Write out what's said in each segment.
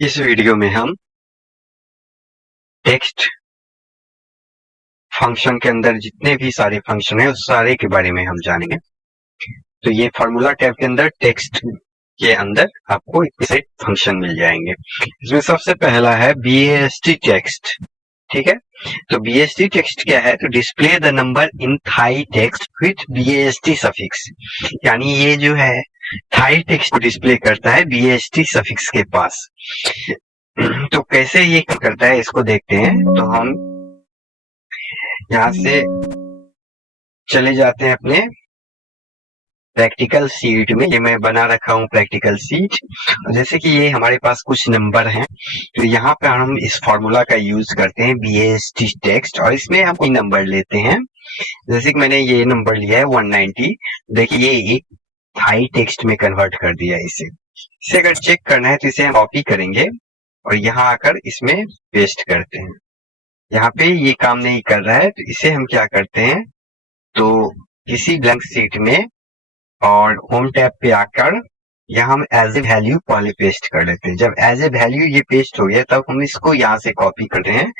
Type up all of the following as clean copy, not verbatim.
इस वीडियो में हम टेक्स्ट फंक्शन के अंदर जितने भी सारे फंक्शन है उस सारे के बारे में हम जानेंगे। तो ये फॉर्मूला टैब के अंदर टेक्स्ट के अंदर आपको इसे फंक्शन मिल जाएंगे। इसमें सबसे पहला है BAST टेक्स्ट। ठीक है, तो BAST टेक्स्ट क्या है? तो display the number in Thai text with BAST suffix, यानी ये जो है थाई टेक्स्ट को डिस्प्ले करता है BAST सफिक्स के पास। तो कैसे ये करता है इसको देखते हैं। तो हम यहाँ से चले जाते हैं अपने प्रैक्टिकल सीट में। ये मैं बना रखा हूँ प्रैक्टिकल सीट। जैसे कि ये हमारे पास कुछ नंबर हैं, तो यहाँ पे हम इस फॉर्मूला का यूज करते हैं BAST टेक्स्ट, और इसमें हम कोई नंबर लेते हैं। जैसे कि मैंने ये नंबर लिया है 190। देखिए ये एक थाई टेक्स्ट में कन्वर्ट कर दिया है इसे अगर चेक करना है तो इसे हम कॉपी करेंगे और यहाँ आकर इसमें पेस्ट करते हैं। यहाँ पे ये काम नहीं कर रहा है, तो इसे हम क्या करते हैं, तो किसी ब्लैंक सीट में और होम टैब पे आकर यहाँ हम एज ए वैल्यू पहले पेस्ट कर लेते हैं। जब एज ए वैल्यू ये पेस्ट हो गया तब हम इसको यहाँ से कॉपी करते हैं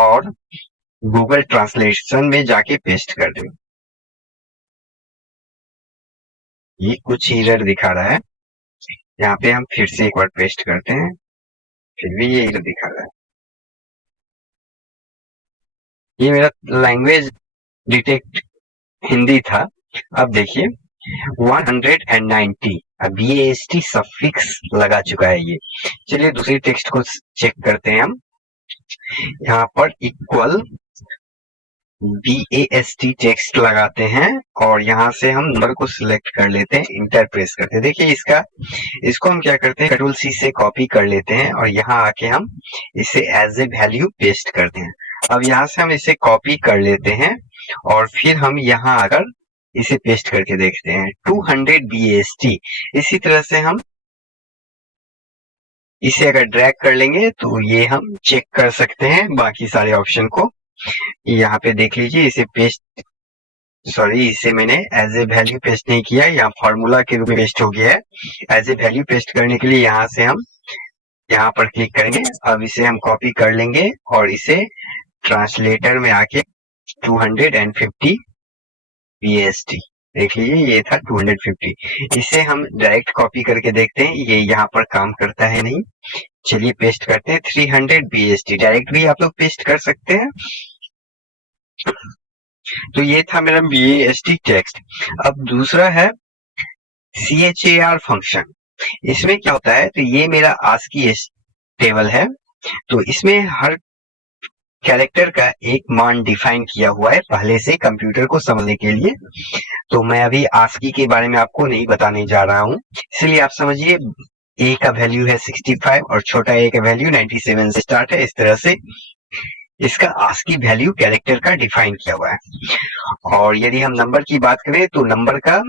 और गूगल ट्रांसलेशन में जाके पेस्ट कर दें। ये कुछ एरर दिखा रहा है, यहाँ पे हम फिर से एक बार पेस्ट करते हैं, फिर भी ये एरर दिखा रहा है। ये मेरा लैंग्वेज डिटेक्ट हिंदी था। अब देखिए 190 BAST सफिक्स लगा चुका है ये। चलिए दूसरी टेक्स्ट को चेक करते हैं हम। यहाँ पर इक्वल BAST टेक्स्ट लगाते हैं और यहाँ से हम नंबर को सिलेक्ट कर लेते हैं, इंटर प्रेस करते हैं। देखिए इसको हम क्या करते हैं, कंट्रोल C से कॉपी कर लेते हैं और यहाँ आके हम इसे एज ए वैल्यू पेस्ट करते हैं। अब यहाँ से हम इसे कॉपी कर लेते हैं और फिर हम यहाँ आकर इसे पेस्ट करके देखते हैं 200 BAST। इसी तरह से हम इसे अगर ड्रैग कर लेंगे तो ये हम चेक कर सकते हैं बाकी सारे ऑप्शन को। यहाँ पे देख लीजिए इसे मैंने एज ए वैल्यू पेस्ट नहीं किया, यहाँ फॉर्मूला के रूप में पेस्ट हो गया है। एज ए वैल्यू पेस्ट करने के लिए यहाँ से हम यहाँ पर क्लिक करेंगे। अब इसे हम कॉपी कर लेंगे और इसे ट्रांसलेटर में आके 250 BAST, देख लीजिए ये था 250। इसे हम डायरेक्ट कॉपी करके देखते हैं ये यहाँ पर काम करता है नहीं। चलिए पेस्ट करते हैं 300 BAST। डायरेक्ट भी आप लोग पेस्ट कर सकते हैं। तो ये था मेरा BAST टेक्स्ट। अब दूसरा है CHAR फंक्शन। इसमें क्या होता है, तो ये मेरा ASCII टेबल है, तो इसमें हर कैरेक्टर का एक मान डिफाइन किया हुआ है पहले से कंप्यूटर को समझने के लिए। तो मैं अभी ASCII के बारे में आपको नहीं बताने जा रहा हूँ, इसलिए आप समझिए A का वैल्यू है 65 और छोटा a का वैल्यू 97 से स्टार्ट है। इस तरह से इसका ASCII वैल्यू कैरेक्टर का डिफाइन किया हुआ है। और यदि हम नंबर की बात करें तो नंबर का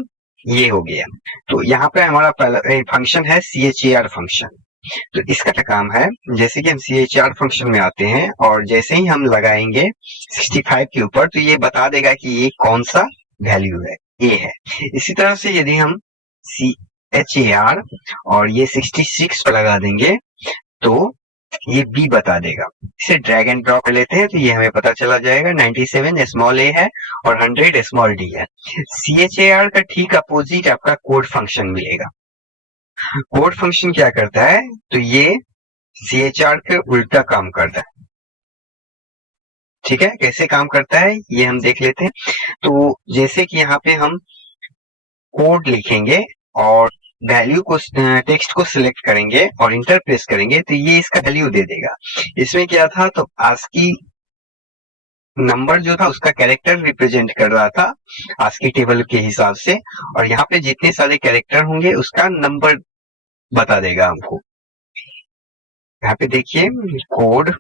ये हो गया। तो यहाँ पे हमारा पहला फंक्शन है CHAR फंक्शन। तो इसका क्या काम है, जैसे कि हम CHAR फंक्शन में आते हैं और जैसे ही हम लगाएंगे 65 के ऊपर तो ये बता देगा कि ये कौन सा वैल्यू है, ए है। इसी तरह से यदि हम CHAR और ये 66 पर लगा देंगे तो ये बी बता देगा। इसे ड्रैग एंड ड्रॉप कर लेते हैं तो ये हमें पता चला जाएगा 97 स्मॉल ए है और 100 स्मॉल डी है। CHAR का ठीक अपोजिट आपका कोड फंक्शन मिलेगा। कोड फंक्शन क्या करता है, तो ये CHAR के उल्टा काम करता है। ठीक है, कैसे काम करता है ये हम देख लेते हैं। तो जैसे कि यहाँ पे हम कोड लिखेंगे और वैल्यू को टेक्स्ट को सिलेक्ट करेंगे और इंटर प्रेस करेंगे तो ये इसका वैल्यू दे देगा। इसमें क्या था, तो ASCII नंबर जो था उसका कैरेक्टर रिप्रेजेंट कर रहा था ASCII टेबल के हिसाब से, और यहाँ पे जितने सारे कैरेक्टर होंगे उसका नंबर बता देगा हमको। यहाँ पे देखिए कोड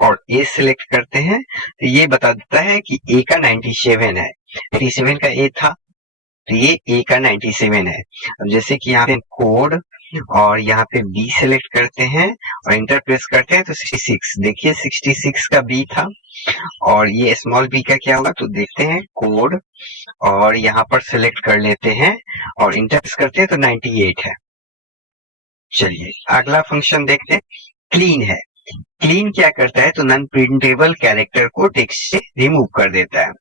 और ए सिलेक्ट करते हैं तो ये बता देता है कि ए का 97 है, 97 का ए था तो ये ए का 97 है। अब जैसे कि यहाँ पे कोड और यहाँ पे बी सिलेक्ट करते हैं और इंटर प्रेस करते हैं तो 66, देखिए 66 का बी था। और ये स्मॉल बी का क्या होगा, तो देखते हैं कोड और यहाँ पर सिलेक्ट कर लेते हैं और इंटर प्रेस करते हैं तो 98 है। चलिए अगला फंक्शन देखते हैं, क्लीन है। क्लीन क्या करता है, तो नॉन प्रिंटेबल कैरेक्टर को टेक्स्ट से रिमूव कर देता है।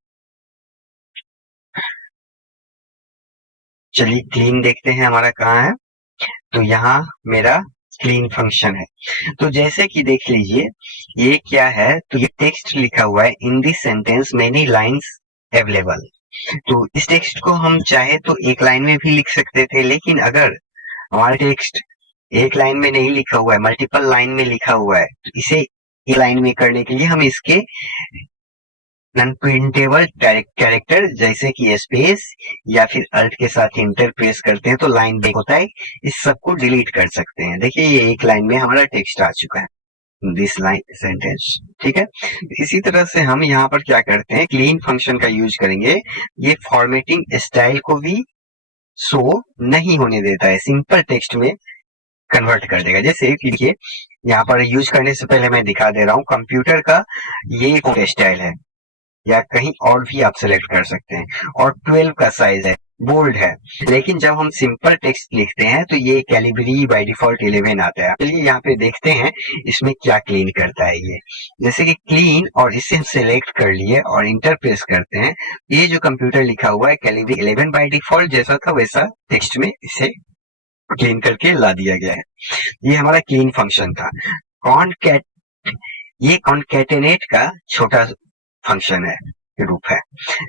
चलिए क्लीन देखते हैं हमारा कहाँ है, तो यहाँ मेरा क्लीन फंक्शन है। तो जैसे कि देख लीजिए ये क्या है, तो ये टेक्स्ट लिखा हुआ है, in this sentence many lines available. तो इस टेक्स्ट को हम चाहे तो एक लाइन में भी लिख सकते थे, लेकिन अगर हमारा टेक्स्ट एक लाइन में नहीं लिखा हुआ है, मल्टीपल लाइन में लिखा हुआ है, तो इसे एक लाइन में करने के लिए हम इसके नॉन प्रिंटेबल कैरेक्टर जैसे कि स्पेस या फिर अल्ट के साथ इंटर प्रेस करते हैं तो लाइन ब्रेक होता है, इस सबको डिलीट कर सकते हैं। देखिए ये एक लाइन में हमारा टेक्स्ट आ चुका है, दिस लाइन सेंटेंस। ठीक है, इसी तरह से हम यहाँ पर क्या करते हैं, क्लीन फंक्शन का यूज करेंगे। ये फॉर्मेटिंग स्टाइल को भी शो नहीं होने देता है, सिंपल टेक्स्ट में कन्वर्ट कर देगा। जैसे देखिए यहाँ पर यूज करने से पहले मैं दिखा दे रहा हूँ, कंप्यूटर का ये स्टाइल है या कहीं और भी आप सिलेक्ट कर सकते हैं, और 12 का साइज है, बोल्ड है। लेकिन जब हम सिंपल टेक्स्ट लिखते हैं तो ये कैलिबरी बाय डिफॉल्ट 11 आता है। चलिए यहाँ पे देखते हैं इसमें क्या क्लीन करता है ये। जैसे कि क्लीन, और इसे हम सिलेक्ट कर लिए और इंटर प्रेस करते हैं, ये जो कंप्यूटर लिखा हुआ है कैलिबरी 11 बाय डिफॉल्ट जैसा था वैसा टेक्स्ट में इसे क्लीन करके ला दिया गया है। ये हमारा क्लीन फंक्शन था। कॉनकैट, ये कॉनकैटेनेट का छोटा फंक्शन है, रूप है।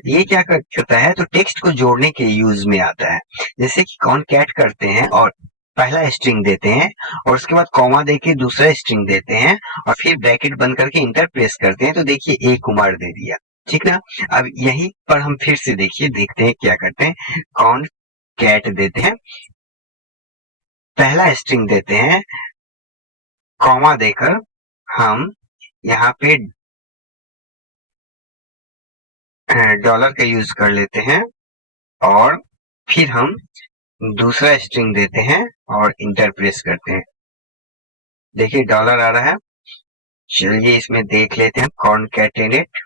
ये क्या करता है, तो टेक्स्ट को जोड़ने के यूज में आता है। जैसे कि कॉनकैट करते हैं और पहला स्ट्रिंग देते हैं और उसके बाद कॉमा देके दूसरा स्ट्रिंग देते हैं और फिर ब्रैकेट बंद करके इंटर प्रेस करते हैं, तो देखिए ए कुमार दे दिया। ठीक ना, अब यहीं पर हम फिर से देखिए देखते हैं क्या करते हैं, कॉनकैट देते हैं, पहला स्ट्रिंग देते हैं, कॉमा देकर हम यहाँ पे डॉलर का यूज कर लेते हैं और फिर हम दूसरा स्ट्रिंग देते हैं और इंटर प्रेस करते हैं। देखिए डॉलर आ रहा है। चलिए इसमें देख लेते हैं कॉनकैटेनेट।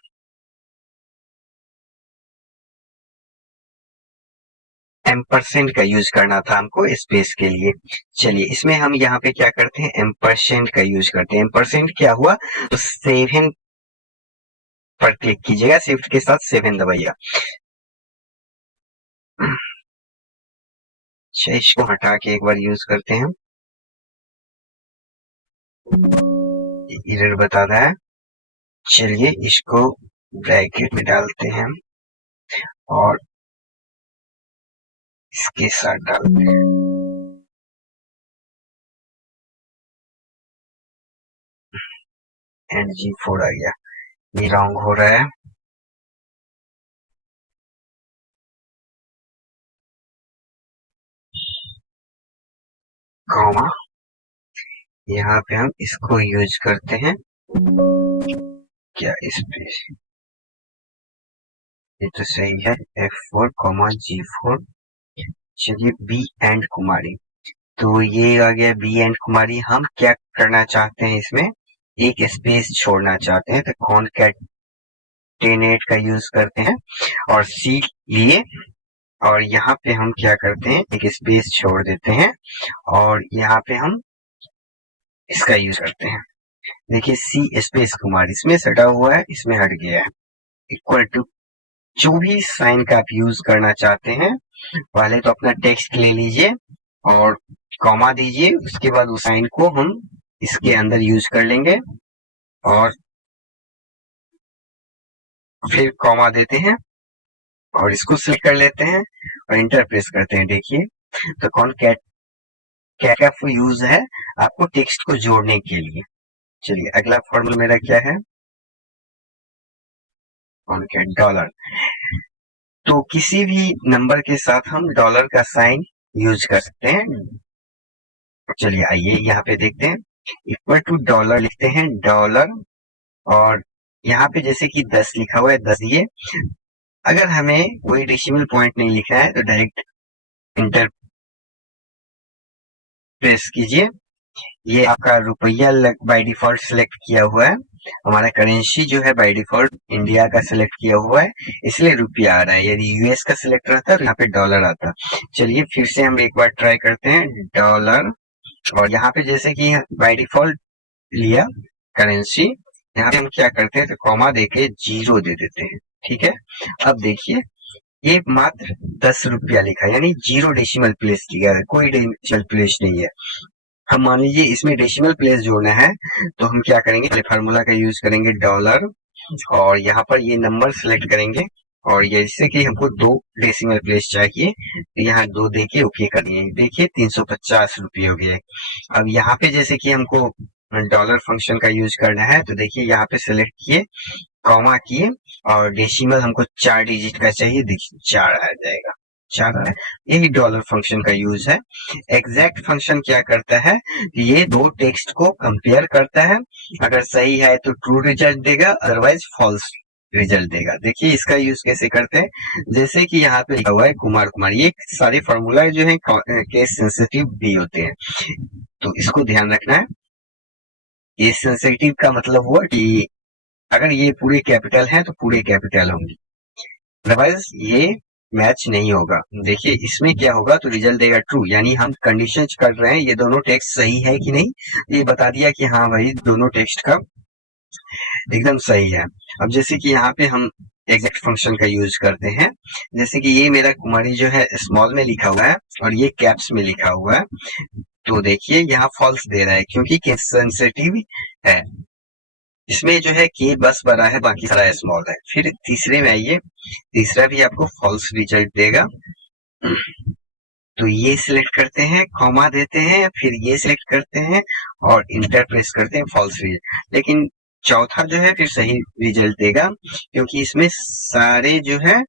एम्परसेंड का यूज करना था हमको स्पेस के लिए। चलिए इसमें हम यहाँ पे क्या करते हैं, एम्परसेंड का यूज करते हैं। एम्परसेंड क्या हुआ, तो 7 पर क्लिक कीजिएगा, शिफ्ट के साथ 7 दबाइएगा। अच्छा इसको हटा के एक बार यूज करते हैं, एरर बता रहा है। चलिए इसको ब्रैकेट में डालते हैं और इसके साथ डालते हैं। एंड G4 आ गया, ये रॉन्ग हो रहा है। कॉमा, यहाँ पे हम इसको यूज करते हैं, क्या स्पेस, ये तो सही है, F4 G4। चलिए बी एंड कुमारी, तो ये आ गया बी एंड कुमारी। हम क्या करना चाहते हैं, इसमें एक स्पेस छोड़ना चाहते हैं, तो कॉनकैटेनेट का यूज करते हैं और सी लिए, और यहाँ पे हम क्या करते हैं, एक स्पेस छोड़ देते हैं और यहाँ पे हम इसका यूज करते हैं। देखिए सी स्पेस कुमार इसमें सटा हुआ है, इसमें हट गया है। इक्वल टू, जो भी साइन का आप यूज करना चाहते हैं, पहले तो अपना टेक्स्ट ले लीजिए और कॉमा दीजिए, उसके बाद उस साइन को हम इसके अंदर यूज कर लेंगे और फिर कॉमा देते हैं और इसको सिलेक्ट कर लेते हैं और इंटर प्रेस करते हैं। देखिए तो कॉनकैट का यूज है आपको टेक्स्ट को जोड़ने के लिए। चलिए अगला फॉर्मूला मेरा क्या है, कॉनकैट डॉलर। तो किसी भी नंबर के साथ हम डॉलर का साइन यूज कर सकते हैं। चलिए आइए यहाँ पे देखते हैं, इक्वल टू डॉलर लिखते हैं, डॉलर, और यहाँ पे जैसे कि 10 लिखा हुआ है, 10 दिए। अगर हमें कोई डेसिमल पॉइंट नहीं लिखना है तो डायरेक्ट इंटर प्रेस कीजिए। ये आपका रुपया बाय डिफॉल्ट सिलेक्ट किया हुआ है, हमारा करेंसी जो है बाय डिफॉल्ट इंडिया का सिलेक्ट किया हुआ है, इसलिए रुपया आ रहा है। यदि यूएस का सिलेक्ट रहता तो यहाँ पे डॉलर आता। चलिए फिर से हम एक बार ट्राई करते हैं, डॉलर और यहाँ पे जैसे कि बाय डिफॉल्ट लिया करेंसी, यहाँ पे हम क्या करते हैं तो कॉमा देके 0 दे देते हैं। ठीक है, अब देखिए ये मात्र 10 रुपया लिखा है, यानी 0 डेसिमल प्लेस लिया है, कोई डेसिमल प्लेस नहीं है। हम मान लीजिए इसमें डेसिमल प्लेस जोड़ना है, तो हम क्या करेंगे, पहले फार्मूला का यूज करेंगे डॉलर, और यहाँ पर ये नंबर सेलेक्ट करेंगे, और ये जैसे कि हमको 2 डेसिमल प्लेस चाहिए, तो यहाँ 2 देके ओके करिए। देखिए 350 रुपये हो गए। अब यहाँ पे जैसे कि हमको डॉलर फंक्शन का यूज करना है, तो देखिए यहाँ पे सेलेक्ट किए, कॉमा किए, और डेसिमल हमको 4 डिजिट का चाहिए, देखिए 4 आ जाएगा, 4 है। यही डॉलर फंक्शन का यूज है। एग्जैक्ट फंक्शन क्या करता है, ये दो टेक्स्ट को कंपेयर करता है, अगर सही है तो ट्रू रिजल्ट देगा, अदरवाइज फॉल्स रिजल्ट देगा। देखिए इसका यूज कैसे करते हैं, जैसे कि यहाँ पे लिखा हुआ है कुमार कुमार, ये सारे फॉर्मूला जो है केस सेंसिटिव भी होते हैं, तो इसको ध्यान रखना है। केस सेंसिटिव का मतलब हुआ कि अगर ये पूरे कैपिटल हैं तो पूरे कैपिटल होंगे, अदरवाइज ये मैच नहीं होगा। देखिए इसमें क्या होगा, तो रिजल्ट देगा ट्रू, यानी हम कंडीशन कर रहे हैं ये दोनों टेक्स्ट सही है कि नहीं, ये बता दिया कि हाँ भाई दोनों टेक्स्ट का एकदम सही है। अब जैसे कि यहाँ पे हम एग्जैक्ट फंक्शन का यूज करते हैं, जैसे कि ये मेरा कुमारी जो है स्मॉल में लिखा हुआ है और ये कैप्स में लिखा हुआ है, तो देखिए यहाँ फॉल्स दे रहा है क्योंकि केस सेंसिटिव है। इसमें जो है के बस बड़ा है, बाकी सारा स्मॉल है। फिर तीसरे में आइए, तीसरा भी आपको फॉल्स रिजल्ट देगा, तो ये सिलेक्ट करते हैं, कॉमा देते हैं, फिर ये सिलेक्ट करते हैं और इंटर प्रेस करते हैं, फॉल्स रिजल्ट। लेकिन चौथा जो है फिर सही रिजल्ट देगा, क्योंकि इसमें सारे जो है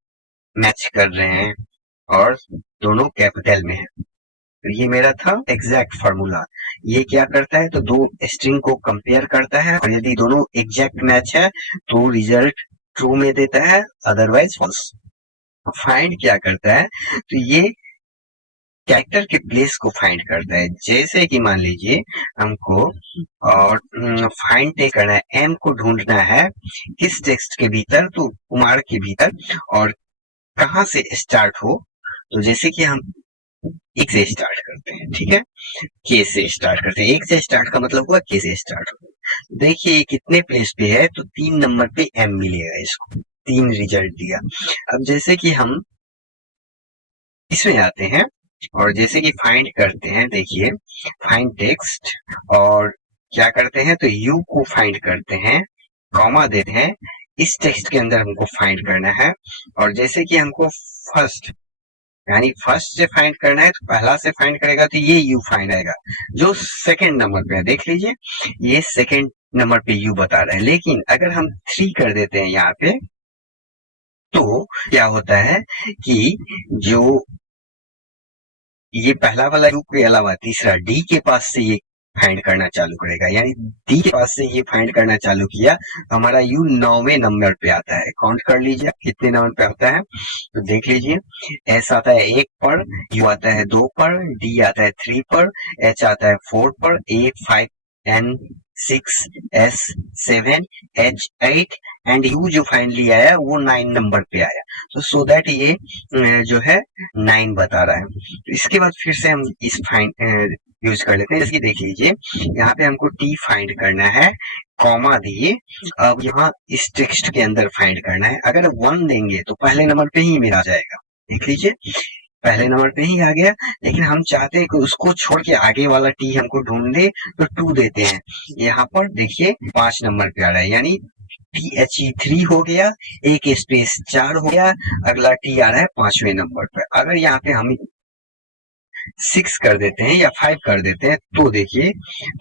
मैच कर रहे हैं और दोनों कैपिटल में है। तो ये मेरा था एग्जैक्ट फार्मूला। ये क्या करता है, तो दो स्ट्रिंग को कंपेयर करता है, और यदि दोनों एग्जैक्ट मैच है तो रिजल्ट ट्रू में देता है, अदरवाइज फॉल्स। फाइंड क्या करता है, तो ये कैरेक्टर के प्लेस को फाइंड करता है। जैसे कि मान लीजिए हमको और फाइंड टे करना है, एम को ढूंढना है किस टेक्स्ट के भीतर, तो कुमार के भीतर, और कहाँ से स्टार्ट हो, तो जैसे कि हम एक से स्टार्ट करते हैं, ठीक है, के से स्टार्ट करते हैं। एक से स्टार्ट का मतलब हुआ के से स्टार्ट हो। देखिए कितने प्लेस पे है, तो 3 नंबर पे एम मिलेगा इसको, 3 रिजल्ट दिया। अब जैसे कि हम इसमें आते हैं और जैसे कि फाइंड करते हैं, देखिए फाइंड टेक्स्ट, और क्या करते हैं, तो यू को फाइंड करते हैं, कॉमा देते हैं, इस टेक्स्ट के अंदर हमको फाइंड करना है। और जैसे कि हमको फर्स्ट, यानी फर्स्ट से फाइंड करना है, तो पहला से फाइंड करेगा तो ये यू फाइंड आएगा, जो सेकंड नंबर पे है। देख लीजिए ये सेकंड नंबर पे यू बता रहा है, लेकिन अगर हम 3 कर देते हैं यहाँ पे, तो क्या होता है कि जो ये पहला वाला यू के अलावा तीसरा डी के पास से ये फाइंड करना चालू करेगा, यानी डी के पास से ये फाइंड करना चालू किया, तो हमारा यू 9वें नंबर पे आता है। काउंट कर लीजिए कितने नंबर पे आता है, तो देख लीजिए एस आता है 1 पर, यू आता है 2 पर, डी आता है 3 पर, एच आता है 4 पर, A 5, N 6, S 7, H 8, and U जो फाइनली आया वो 9 नंबर पे आया। तो सो दैट ये जो है 9 बता रहा है। तो इसके बाद फिर से हम इस फाइंड यूज कर लेते हैं। जैसे देख लीजिए यहाँ पे हमको टी फाइंड करना है, कॉमा दिए, अब यहाँ इस टेक्स्ट के अंदर फाइंड करना है। अगर 1 देंगे तो पहले नंबर पे ही मेरा जाएगा, देख लीजिए पहले नंबर पे ही आ गया, लेकिन हम चाहते हैं कि उसको छोड़ के आगे वाला टी हमको ढूंढे, तो 2 देते हैं। यहाँ पर देखिए 5 नंबर पे आ रहा है, यानी THE 3 हो गया, एक स्पेस 4 हो गया, अगला टी आ रहा है 5वें नंबर पे। अगर यहाँ पे हम 6 कर देते हैं या 5 कर देते हैं, तो देखिए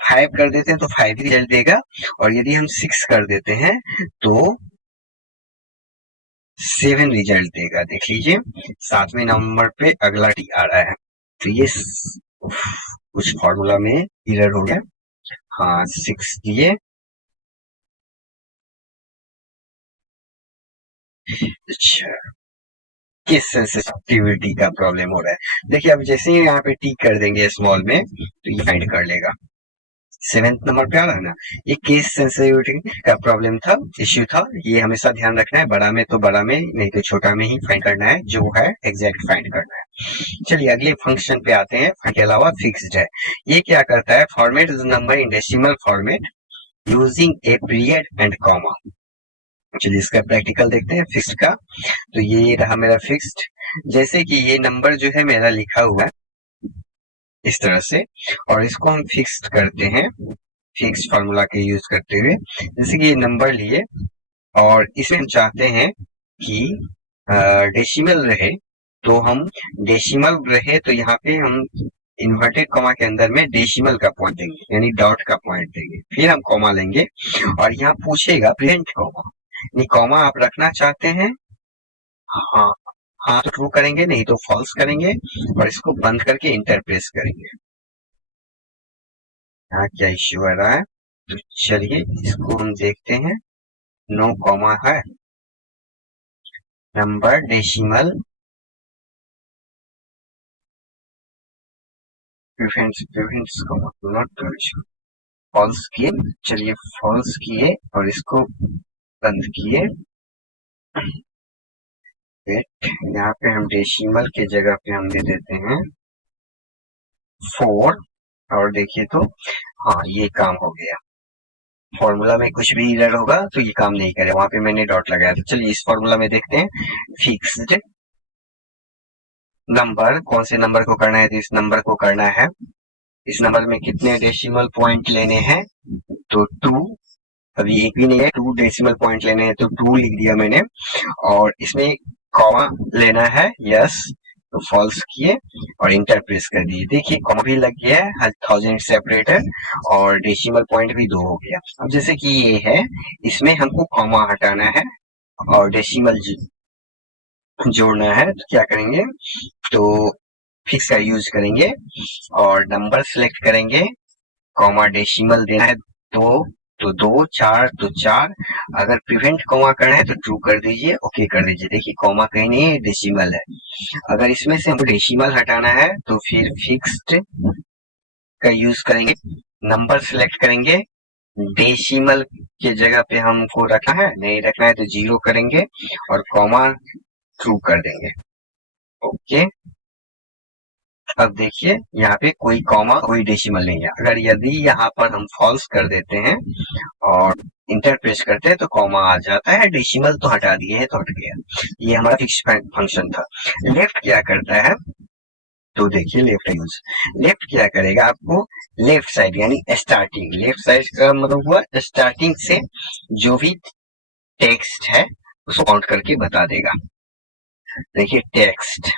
5 कर देते हैं तो 5 रिजल्ट देगा, और यदि हम 6 कर देते हैं तो 7 रिजल्ट देगा। देख लीजिए 7वें नंबर पे अगला टी आ रहा है। तो ये कुछ फॉर्मूला में एरर हो गया, हाँ 6 दिए, अच्छा किस सेंसिटिविटी का प्रॉब्लम हो रहा है। देखिए अब जैसे ही यहाँ पे टी कर देंगे स्मॉल में, तो ये फाइंड कर लेगा सेवेंथ नंबर पे आ रहा है ना, ये केस सेंसिटिविटी का प्रॉब्लम था, इश्यू था। ये हमेशा ध्यान रखना है, बड़ा में तो बड़ा में, नहीं तो छोटा में ही फाइंड करना है, जो है एग्जैक्ट फाइंड करना है। चलिए अगले फंक्शन पे आते हैं। के अलावा फिक्स्ड है, ये क्या करता है, format number in decimal format using a period and comma. चलिए इसका प्रैक्टिकल देखते हैं फिक्स्ड का। तो ये रहा मेरा फिक्स्ड, जैसे कि ये नंबर जो है मेरा लिखा हुआ है इस तरह से, और इसको हम फिक्स्ड करते हैं फिक्स फार्मूला के यूज करते हुए। जैसे कि ये नंबर लिए और इसमें हम चाहते हैं कि डेसिमल रहे, तो हम डेसिमल रहे तो यहाँ पे हम इन्वर्टेड कॉमा के अंदर में डेसिमल का पॉइंट देंगे, यानी डॉट का पॉइंट देंगे, फिर हम कॉमा लेंगे और यहाँ पूछेगा प्रिवेंट कॉमा, यानी कॉमा आप रखना चाहते हैं, हाँ हाँ तो ट्रू करेंगे, नहीं तो फॉल्स करेंगे और इसको बंद करके इंटर प्रेस करेंगे। यहाँ क्या इश्यू आ रहा है, तो चलिए इसको हम देखते हैं। नो कॉमा है, number decimal prevents comma do not touch, false किए। चलिए फॉल्स किए और इसको बंद किए। यहाँ पे हम डेसिमल के जगह पे हम दे देते हैं 4, और देखिए तो हाँ ये काम हो गया। फॉर्मूला में कुछ भी एरर होगा तो ये काम नहीं करे, वहां पे मैंने डॉट लगाया। तो चलिए इस फॉर्मूला में देखते हैं। फिक्स्ड नंबर, कौन से नंबर को करना है, तो इस नंबर को करना है। इस नंबर में कितने डेसिमल पॉइंट लेने हैं, तो 2, अभी एक भी नहीं है, 2 डेसिमल पॉइंट लेने हैं तो 2 लिख दिया मैंने, और इसमें कॉमा लेना है, यस, तो फॉल्स किए और इंटर प्रेस कर दिए। देखिए कॉमा भी लग गया है, 1000 सेपरेटर, और डेसिमल पॉइंट भी 2 हो गया। अब जैसे कि ये है, इसमें हमको कॉमा हटाना है और डेसिमल जोड़ना है, तो क्या करेंगे, तो फिक्स का यूज करेंगे और नंबर सिलेक्ट करेंगे, कॉमा डेसिमल देना है 2, तो 2, 4 तो 4, अगर प्रिवेंट कॉमा करना है तो ट्रू कर दीजिए, ओके कर दीजिए। देखिए कॉमा कहीं नहीं है, डेसिमल है। अगर इसमें से हमको डेसिमल हटाना है तो फिर फिक्स्ड का यूज करेंगे, नंबर सिलेक्ट करेंगे, डेसिमल के जगह पे हमको रखना है, नहीं रखना है तो 0 करेंगे और कॉमा ट्रू कर देंगे, ओके। अब देखिए यहाँ पे कोई कॉमा कोई डेसिमल नहीं है। अगर यदि यहाँ पर हम फॉल्स कर देते हैं और इंटर प्रेस करते हैं तो कॉमा आ जाता है, डेसिमल तो हटा दिए हैं तो हट गया। ये हमारा फिक्स फंक्शन था। लेफ्ट क्या करता है, तो देखिए लेफ्ट यूज, लेफ्ट क्या करेगा, आपको लेफ्ट साइड यानी स्टार्टिंग, लेफ्ट साइड का मतलब हुआ स्टार्टिंग से जो भी टेक्स्ट है उसको काउंट करके बता देगा। देखिए टेक्स्ट,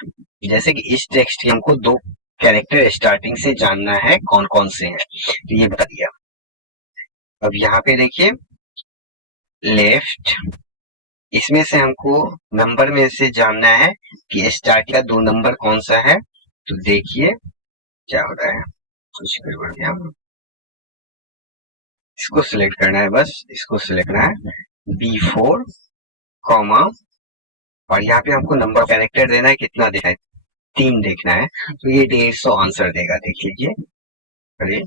जैसे कि इस टेक्स्ट के हमको 2 कैरेक्टर स्टार्टिंग से जानना है कौन कौन से हैं, तो ये बता दिया। अब यहाँ पे देखिए लेफ्ट, इसमें से हमको नंबर में से जानना है कि स्टार्ट का 2 नंबर कौन सा है, तो देखिए क्या हो रहा है, कुछ गड़बड़ गया, इसको सिलेक्ट करना है, बस इसको सिलेक्ट करना है B4 कॉमा, और यहाँ पे हमको नंबर कैरेक्टर देना है, कितना देना है, 3 देखना है, तो ये 150 आंसर देगा, देख लीजिए। अरे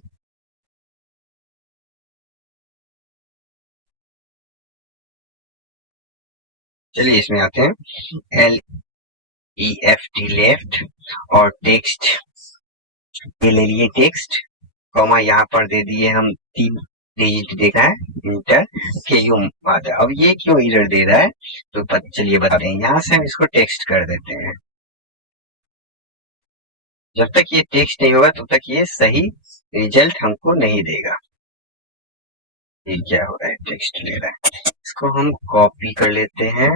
चलिए इसमें आते हैं, LEFT लेफ्ट, और टेक्स्ट ये ले लिए टेक्स्ट, कॉमा यहाँ पर दे दिए हम 3 डिजिट देखना है, इंटर के यू आता है। अब ये क्यों एरर दे रहा है, तो चलिए बताते हैं। यहाँ से हम इसको टेक्स्ट कर देते हैं, जब तक ये टेक्स्ट नहीं होगा तब तक ये सही रिजल्ट हमको नहीं देगा। ये क्या हो रहा है, टेक्स्ट ले रहा है, इसको हम कॉपी कर लेते हैं,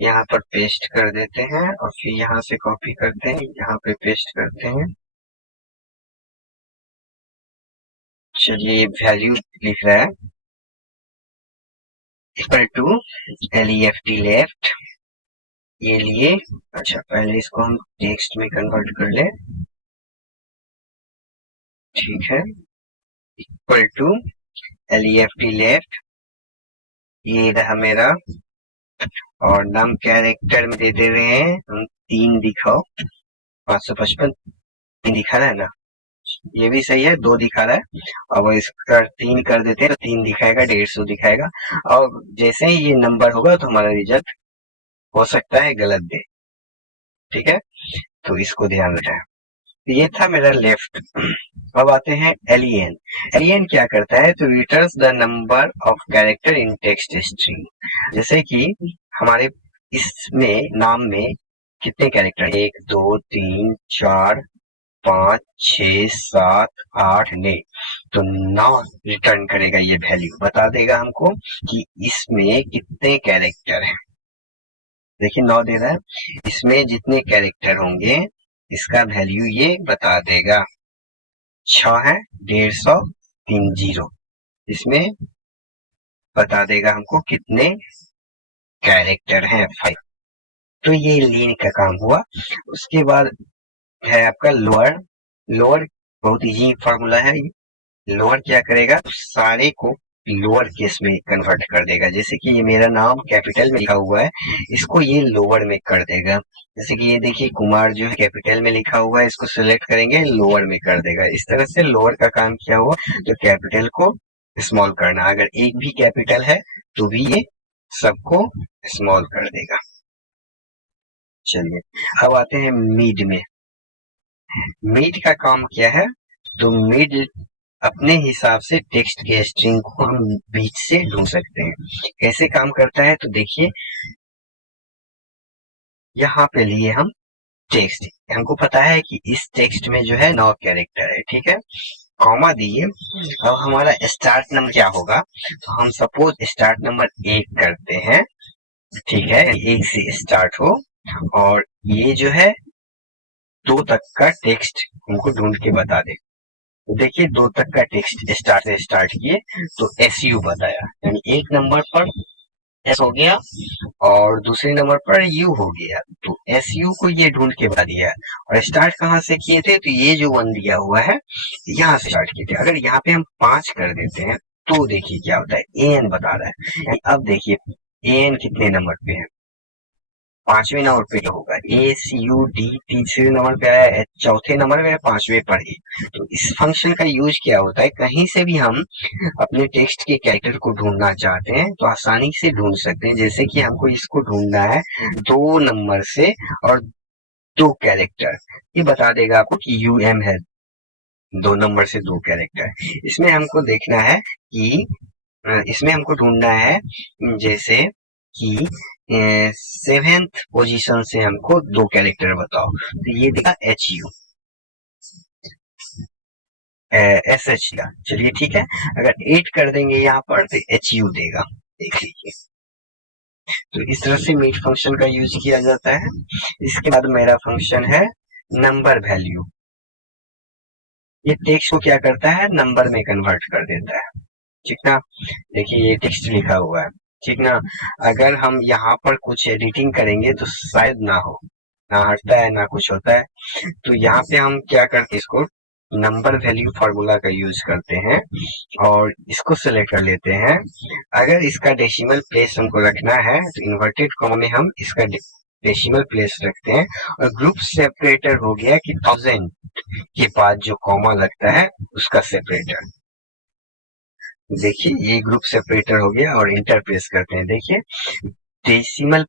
यहाँ पर पेस्ट कर देते हैं, और फिर यहाँ से कॉपी करते हैं, यहाँ पे पेस्ट करते हैं। चलिए ये वैल्यू लिख रहा है इक्वल टू LEFT लेफ्ट, ये लिए। अच्छा पहले इसको हम टेक्स्ट में कन्वर्ट कर ले, ठीक है, इक्वल टू LEFT लेफ्ट, ये रहा मेरा, और नम कैरेक्टर में दे दे रहे हैं हम 3 दिखाओ, 555 3 दिखा रहा है ना, ये भी सही है, 2 दिखा रहा है। अब इसका 3 कर देते हैं तो 3 दिखाएगा, 150 दिखाएगा। और जैसे ही ये नंबर होगा तो हमारा रिजल्ट हो सकता है गलत दे। ठीक है, तो इसको ध्यान रखना है। तो ये था मेरा लेफ्ट। अब आते हैं एलियन। एलियन क्या करता है, तो returns the number of character in text string. जैसे कि हमारे इसमें नाम में कितने कैरेक्टर, 1 2 3 4 5 6 7 8 9, तो 9 रिटर्न करेगा, ये वैल्यू बता देगा हमको कि इसमें कितने कैरेक्टर हैं। देखिए 9 दे रहा है, इसमें जितने कैरेक्टर होंगे इसका वैल्यू ये बता देगा। 6 है, 150, 3 जीरो, इसमें बता देगा हमको कितने कैरेक्टर हैं, 5। तो ये लीन का काम हुआ। उसके बाद है आपका लोअर। लोअर बहुत इजी फॉर्मूला है। लोअर क्या करेगा, सारे को लोअर केस में कन्वर्ट कर देगा। जैसे कि ये मेरा नाम कैपिटल में लिखा हुआ है, इसको ये लोअर में कर देगा। जैसे कि ये देखिए कुमार जो है कैपिटल में लिखा हुआ है, इसको सिलेक्ट करेंगे लोअर में कर देगा। इस तरह से लोअर का काम किया हुआ, तो कैपिटल को स्मॉल करना, अगर एक भी कैपिटल है तो भी ये सबको स्मॉल कर देगा। चलिए अब आते हैं मिड में। मिड का काम क्या है, तो मिड अपने हिसाब से टेक्स्ट के स्ट्रिंग को हम बीच से ढूंढ सकते हैं। कैसे काम करता है, तो देखिए यहाँ पे लिए हम टेक्स्ट, हमको पता है कि इस टेक्स्ट में जो है 9 कैरेक्टर है, ठीक है, कॉमा दिए। अब हमारा स्टार्ट नंबर क्या होगा, तो हम सपोज स्टार्ट नंबर 1 करते हैं, ठीक है, 1 से स्टार्ट हो, और ये जो है 2 तक का टेक्स्ट हमको ढूंढ के बता दे। तो देखिए 2 तक का टेक्स्ट स्टार्ट से स्टार्ट किए तो SU बताया, यानी एक नंबर पर S हो गया और दूसरे नंबर पर U हो गया, तो SU को ये ढूंढ के बता दिया। और स्टार्ट कहाँ से किए थे, तो ये जो 1 दिया हुआ है यहाँ से स्टार्ट किए थे। अगर यहाँ पे हम 5 कर देते हैं तो देखिए क्या होता है, AN बता रहा है। अब देखिए AN कितने नंबर पे है, 5वें नंबर पे होगा। SUD तीसरे नंबर पे आया, चौथे नंबर पे, 5वें पर ही। तो इस फंक्शन का यूज क्या होता है, कहीं से भी हम अपने टेक्स्ट के कैरेक्टर को ढूंढना चाहते हैं तो आसानी से ढूंढ सकते हैं। जैसे कि हमको इसको ढूंढना है 2 नंबर से और 2 कैरेक्टर, ये बता देगा आपको कि UM है, 2 नंबर से 2 कैरेक्टर। इसमें हमको देखना है कि इसमें हमको ढूंढना है, जैसे कि 7th पोजीशन से हमको 2 कैरेक्टर बताओ, तो ये देखा HU SH का। चलिए ठीक है, अगर 8 कर देंगे यहाँ पर तो HU देगा, देख लीजिए। तो इस तरह से मीट फंक्शन का यूज किया जाता है। इसके बाद मेरा फंक्शन है नंबर वैल्यू। ये टेक्स्ट को क्या करता है, नंबर में कन्वर्ट कर देता है, ठीक ना। देखिए ये टेक्स्ट लिखा हुआ है, ठीक ना। अगर हम यहाँ पर कुछ एडिटिंग करेंगे तो शायद ना हो, ना हटता है ना कुछ होता है। तो यहाँ पे हम क्या करते हैं, इसको नंबर वैल्यू फॉर्मूला का यूज करते हैं और इसको सिलेक्ट कर लेते हैं। अगर इसका डेसिमल प्लेस हमको रखना है तो इन्वर्टेड कॉमा में हम इसका डेसिमल प्लेस रखते हैं। और ग्रुप सेपरेटर हो गया कि 1000 के बाद जो कॉमा लगता है उसका सेपरेटर। देखिए ये ग्रुप सेपरेटर हो गया और इंटर प्रेस करते हैं, देखिए डेसिमल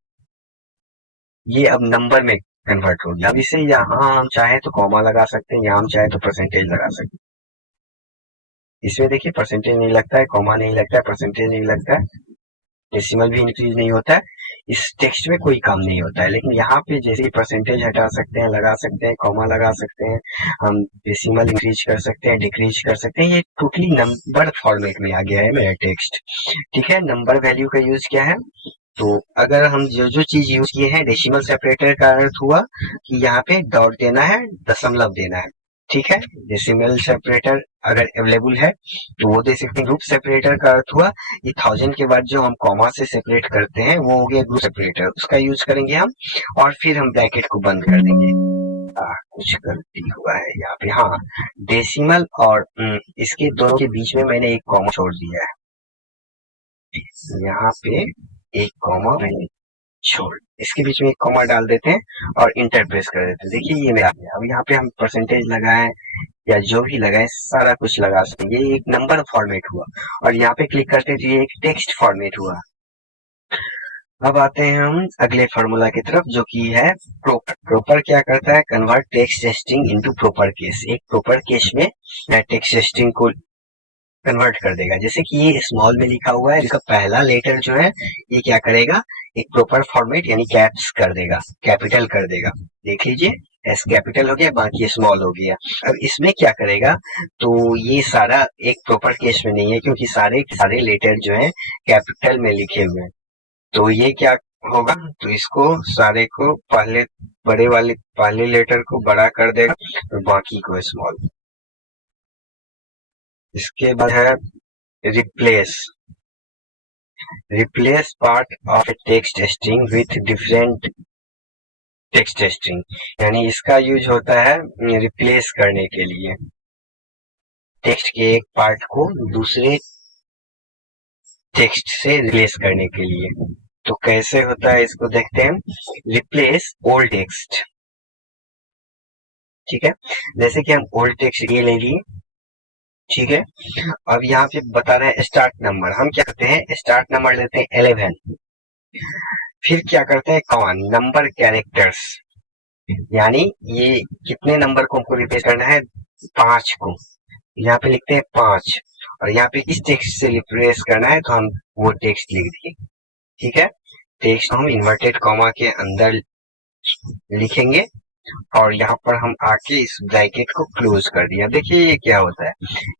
ये अब नंबर में कन्वर्ट हो गया। अब इसे यहाँ हम चाहे तो कॉमा लगा सकते हैं, यहाँ हम चाहे तो परसेंटेज लगा सकते हैं। इसमें देखिए परसेंटेज नहीं लगता है, कॉमा नहीं लगता है, परसेंटेज नहीं लगता है, डेसिमल भी इंक्रीज नहीं होता है, इस टेक्स्ट में कोई काम नहीं होता है। लेकिन यहाँ पे जैसे परसेंटेज हटा सकते हैं, लगा सकते हैं, कॉमा लगा सकते हैं, हम डेसिमल इंक्रीज कर सकते हैं, डिक्रीज कर सकते हैं। ये टोटली नंबर फॉर्मेट में आ गया है मेरा टेक्स्ट, ठीक है। नंबर वैल्यू का यूज क्या है, तो अगर हम जो जो चीज यूज किए हैं, डेसिमल सेपरेटर का अर्थ हुआ कि यहाँ पे डॉट देना है, दशमलव देना है, ठीक है। डेसिमल सेपरेटर अगर अवेलेबल है तो वो दे सकते हैं। ग्रुप सेपरेटर का अर्थ हुआ ये 1000 के बाद जो हम कॉमा से सेपरेट करते हैं वो हो गया ग्रुप सेपरेटर, उसका यूज करेंगे हम। और फिर हम ब्रैकेट को बंद कर देंगे। कुछ गलती हुआ है यहाँ पे, हाँ, डेसिमल और इसके दोनों के बीच में मैंने एक कॉमा छोड़ दिया है, यहाँ पे एक कॉमा मैंने छोड़, इसके बीच में एक कॉमा डाल देते हैं और इंटर प्रेस कर देते हैं। देखिए ये मेरा, अब यहाँ पे हम परसेंटेज लगाएं या जो भी लगाए सारा कुछ लगा सकते हैं। ये एक नंबर फॉर्मेट हुआ और यहाँ पे क्लिक करते हैं तो ये एक टेक्स्ट फॉर्मेट हुआ। अब आते हैं हम अगले फार्मूला की तरफ जो कि है प्रोपर। प्रोपर क्या करता है? Convert text string into proper case. एक प्रोपर केस में टेक्स्ट स्ट्रिंग को कन्वर्ट कर देगा। जैसे कि ये स्मॉल में लिखा हुआ है, इसका पहला लेटर जो है ये क्या करेगा? एक प्रॉपर फॉर्मेट यानी कैप्स कर देगा, कैपिटल कर देगा। देख लीजिए, एस कैपिटल हो गया, बाकी स्मॉल हो गया। अब इसमें क्या करेगा? तो ये सारा एक प्रॉपर केस में नहीं है क्योंकि सारे सारे लेटर जो है कैपिटल में लिखे हुए हैं। तो ये क्या होगा? तो इसको सारे को पहले बड़े वाले पहले लेटर को बड़ा कर देगा और बाकी को स्मॉल। इसके बाद है replace. Replace part of A text string with different text string, यानी इसका यूज होता है रिप्लेस करने के लिए, टेक्स्ट के एक पार्ट को दूसरे टेक्स्ट से रिप्लेस करने के लिए। तो कैसे होता है इसको देखते हैं। रिप्लेस ओल्ड टेक्स्ट, ठीक है। जैसे कि हम ओल्ड टेक्स्ट ये ले लिए, ठीक है। अब यहाँ पे बता रहे हैं स्टार्ट नंबर, हम क्या करते हैं? स्टार्ट नंबर लेते हैं 11, फिर क्या करते हैं? कॉमा नंबर कैरेक्टर्स, यानी ये कितने नंबर को हमको रिप्लेस करना है? 5 को। यहाँ पे लिखते हैं 5 और यहाँ पे किस टेक्स्ट से रिप्लेस करना है तो हम वो टेक्स्ट लिख दिए, ठीक है। टेक्स्ट हम इन्वर्टेड कॉमा के अंदर लिखेंगे और यहाँ पर हम आके इस ब्रैकेट को क्लोज कर दिया। देखिए ये क्या होता है,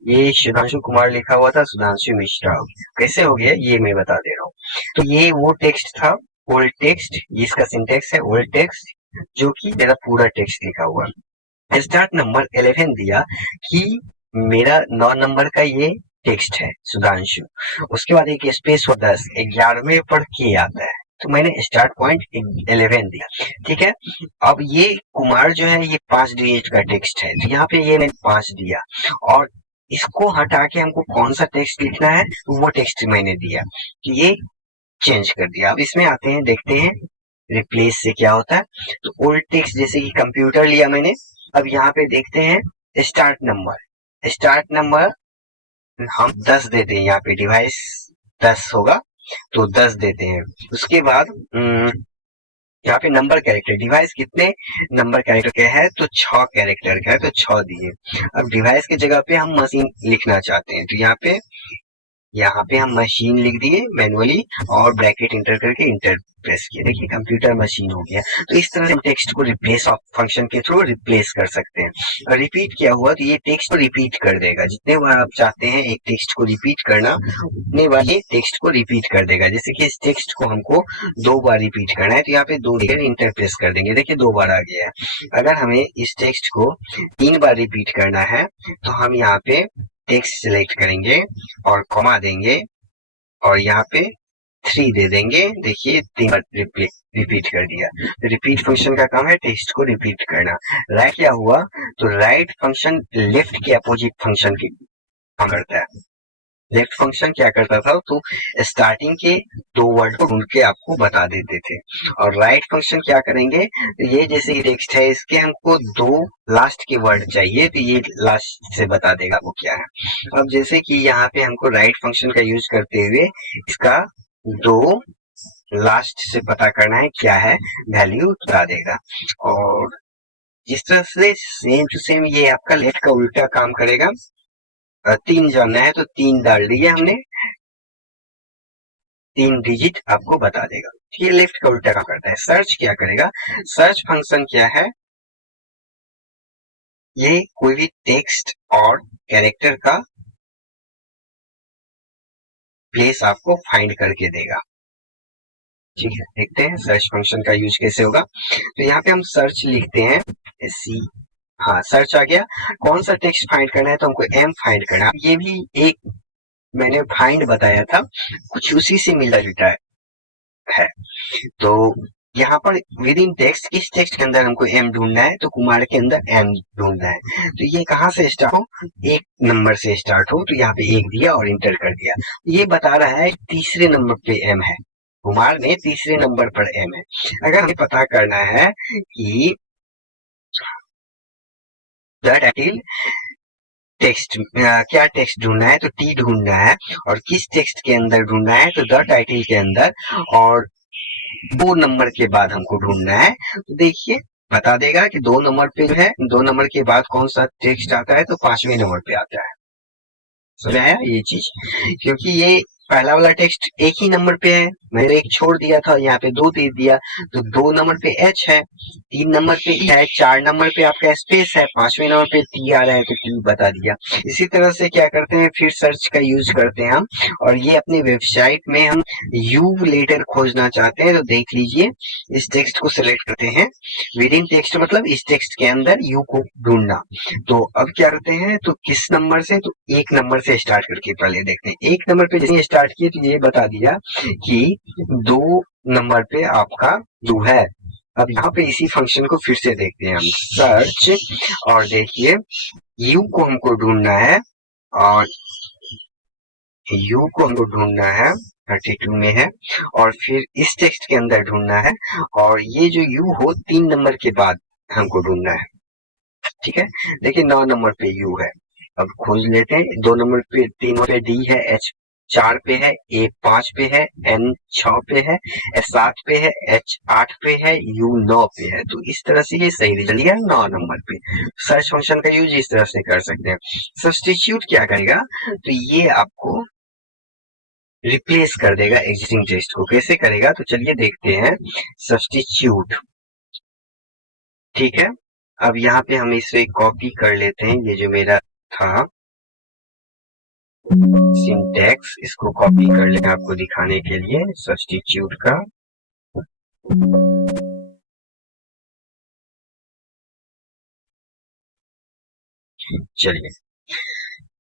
ये सुधांशु कुमार लिखा हुआ था, सुधांशु मिश्रा हो गया। कैसे हो गया ये मैं बता दे रहा हूँ। तो ये वो टेक्स्ट था ओल्ड टेक्स्ट, इसका सिंटेक्स है ओल्ड टेक्स्ट, जो कि मेरा पूरा टेक्स्ट लिखा हुआ है। स्टार्ट नंबर 11 दिया कि मेरा 9 नंबर का ये टेक्स्ट है सुधांशु, उसके बाद एक स्पेस और 10, 11वें पर के आता है तो मैंने स्टार्ट पॉइंट 11 दिया, ठीक है। अब ये कुमार जो है ये 5 डिजिट का टेक्स्ट है तो यहाँ पे ये मैंने 5 दिया और इसको हटा के हमको कौन सा टेक्स्ट लिखना है तो वो टेक्स्ट मैंने दिया, कि ये चेंज कर दिया। अब इसमें आते हैं, देखते हैं रिप्लेस से क्या होता है। तो ओल्ड टेक्स्ट जैसे कि कंप्यूटर लिया मैंने, अब यहाँ पे देखते हैं स्टार्ट नंबर। स्टार्ट नंबर हम 10 देते हैं, यहाँ पे डिवाइस 10 होगा तो 10 देते हैं। उसके बाद यहाँ पे नंबर कैरेक्टर, डिवाइस कितने नंबर कैरेक्टर के है तो 6 कैरेक्टर का है तो 6 दिए। अब डिवाइस की जगह पे हम मशीन लिखना चाहते हैं तो यहाँ पे हम मशीन लिख दिए मैनुअली और ब्रैकेट इंटर करके इंटर प्रेस किए। देखिए कंप्यूटर मशीन हो गया। तो इस तरह से हम टेक्स्ट को रिप्लेस ऑफ फंक्शन के थ्रू रिप्लेस कर सकते हैं। और रिपीट किया हुआ तो ये टेक्स्ट को रिपीट कर देगा, जितने बार आप चाहते हैं एक टेक्स्ट को रिपीट करना उतने बार ये टेक्स्ट को रिपीट कर देगा। जैसे कि इस टेक्स्ट को हमको 2 बार रिपीट करना है तो यहाँ पे 2 देकर इंटर प्रेस कर देंगे, देखिए 2 बार आ गया है। अगर हमें इस टेक्स्ट को 3 बार रिपीट करना है तो हम यहाँ पे टेक्स्ट सिलेक्ट करेंगे और कॉमा देंगे और यहाँ पे 3 दे देंगे। देखिए 3 बार रिपीट कर दिया। तो रिपीट फंक्शन का काम है टेक्स्ट को रिपीट करना। राइट क्या हुआ तो राइट फंक्शन लेफ्ट के अपोजिट फंक्शन की काम करता है। लेफ्ट फंक्शन क्या करता था तो स्टार्टिंग के 2 वर्ड को ढूंढ के आपको बता देते थे और राइट फंक्शन क्या करेंगे तो ये जैसे टेक्स्ट है इसके हमको 2 लास्ट के वर्ड चाहिए तो ये लास्ट से बता देगा वो क्या है। अब जैसे कि यहाँ पे हमको राइट फंक्शन का यूज करते हुए इसका 2 लास्ट से पता करना है क्या है, वैल्यू बता देगा। और जिस तरह से सेम टू सेम ये आपका लेफ्ट का उल्टा काम करेगा। 3 जानना है तो 3 डाल दिया हमने, 3 डिजिट आपको बता देगा। ये लेफ्ट का उल्टा काम करता है। सर्च क्या करेगा, सर्च फंक्शन क्या है, ये कोई भी टेक्स्ट और कैरेक्टर का प्लेस आपको फाइंड करके देगा, ठीक है। देखते हैं सर्च फंक्शन का यूज कैसे होगा। तो यहाँ पे हम सर्च लिखते हैं सी, हाँ सर्च आ गया। कौन सा टेक्स्ट फाइंड करना है तो हमको एम फाइंड करना है। ये भी एक मैंने फाइंड बताया था, कुछ उसी से मिलता जुलता है। तो यहाँ पर विद इन टेक्स्ट, किस टेक्स्ट के अंदर हमको एम ढूंढना है तो कुमार के अंदर एम ढूंढना है। तो ये कहाँ से स्टार्ट हो, 1 नंबर से स्टार्ट हो तो यहाँ पे 1 दिया और इंटर कर दिया। ये बता रहा है तीसरे नंबर पे एम है, कुमार में तीसरे नंबर पर एम है। अगर हमें पता करना है कि द टाइटल टेक्स्ट क्या टेक्स्ट ढूंढना है, तो टी ढूंढना है, और किस टेक्स्ट के अंदर ढूंढना है, तो द टाइटल के अंदर, और 2 नंबर के बाद हमको ढूंढना है। तो देखिए बता देगा कि 2 नंबर पे जो है, 2 नंबर के बाद कौन सा टेक्स्ट आता है, तो 5वें नंबर पे आता है। समझ आया ये चीज, क्योंकि ये पहला वाला टेक्स्ट एक ही नंबर पे है, मैंने एक छोड़ दिया था, यहाँ पे 2 दे दिया, तो 2 नंबर पे एच है, 3 नंबर पे ई है, 4 नंबर पे आपका स्पेस है, 5वें नंबर पे टी आ रहा है, तो टी बता दिया। इसी तरह से क्या करते हैं, फिर सर्च का यूज करते हैं हम, और ये अपनी वेबसाइट में हम यू लेटर खोजना चाहते हैं, तो देख लीजिए इस टेक्स्ट को सिलेक्ट करते हैं, विद इन टेक्स्ट मतलब इस टेक्स्ट के अंदर यू को ढूंढना। तो अब क्या करते हैं, तो किस नंबर से, तो 1 नंबर से स्टार्ट करके पहले देखते हैं। 1 नंबर पे जैसे स्टार्ट किए तो ये बता दिया कि 2 नंबर पे आपका यू है। अब यहाँ पे इसी फंक्शन को फिर से देखते हैं हम, सर्च, और देखिए यू को हमको ढूंढना है, और यू को हमको ढूंढना है 32 में है, और फिर इस टेक्स्ट के अंदर ढूंढना है, और ये जो यू हो 3 नंबर के बाद हमको ढूंढना है। ठीक है, देखिए 9 नंबर पे यू है, अब खोज लेते हैं। 2 नंबर पे 3 पे डी है, एच 4 पे है, ए 5 पे है, एन 6 पे है, एस 7 पे है, एच 8 पे है, यू 9 पे है। तो इस तरह से ये सही रिजल्ट दिया 9 नंबर पे। सर्च फंक्शन का यूज इस तरह से कर सकते हैं। सब्स्टिट्यूट क्या करेगा, तो ये आपको रिप्लेस कर देगा एग्जिस्टिंग टेक्स्ट को। कैसे करेगा, तो चलिए देखते हैं। सब्स्टिट्यूट, ठीक है, अब यहाँ पे हम इसे कॉपी कर लेते हैं, ये जो मेरा था सिंटैक्स, इसको कॉपी कर लेंगे आपको दिखाने के लिए सब्स्टिट्यूट का। चलिए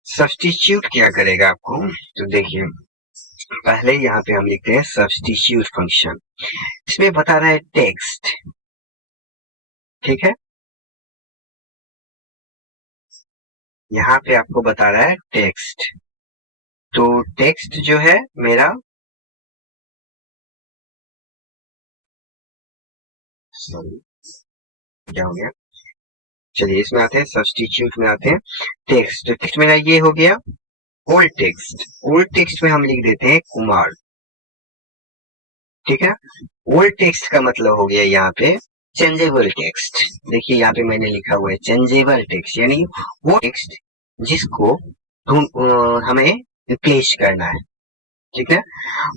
सब्स्टिट्यूट क्या करेगा आपको, तो देखिए पहले यहाँ पे हम लिखते हैं सब्स्टिट्यूट फंक्शन, इसमें बता रहा है टेक्स्ट, ठीक है, यहाँ पे आपको बता रहा है टेक्स्ट। तो टेक्स्ट जो है मेरा, सॉरी क्या हो गया, चलिए इसमें आते हैं, सब्स्टिट्यूट में आते हैं। टेक्स्ट, टेक्स्ट मेरा ये हो गया ओल्ड टेक्स्ट। ओल्ड टेक्स्ट में हम लिख देते हैं कुमार, ठीक है। ओल्ड टेक्स्ट का मतलब हो गया यहाँ पे चेंजेबल टेक्स्ट। देखिए यहाँ पे मैंने लिखा हुआ है चेंजेबल टेक्स्ट, यानी वो टेक्स्ट जिसको हमें रिप्लेस करना है, ठीक है।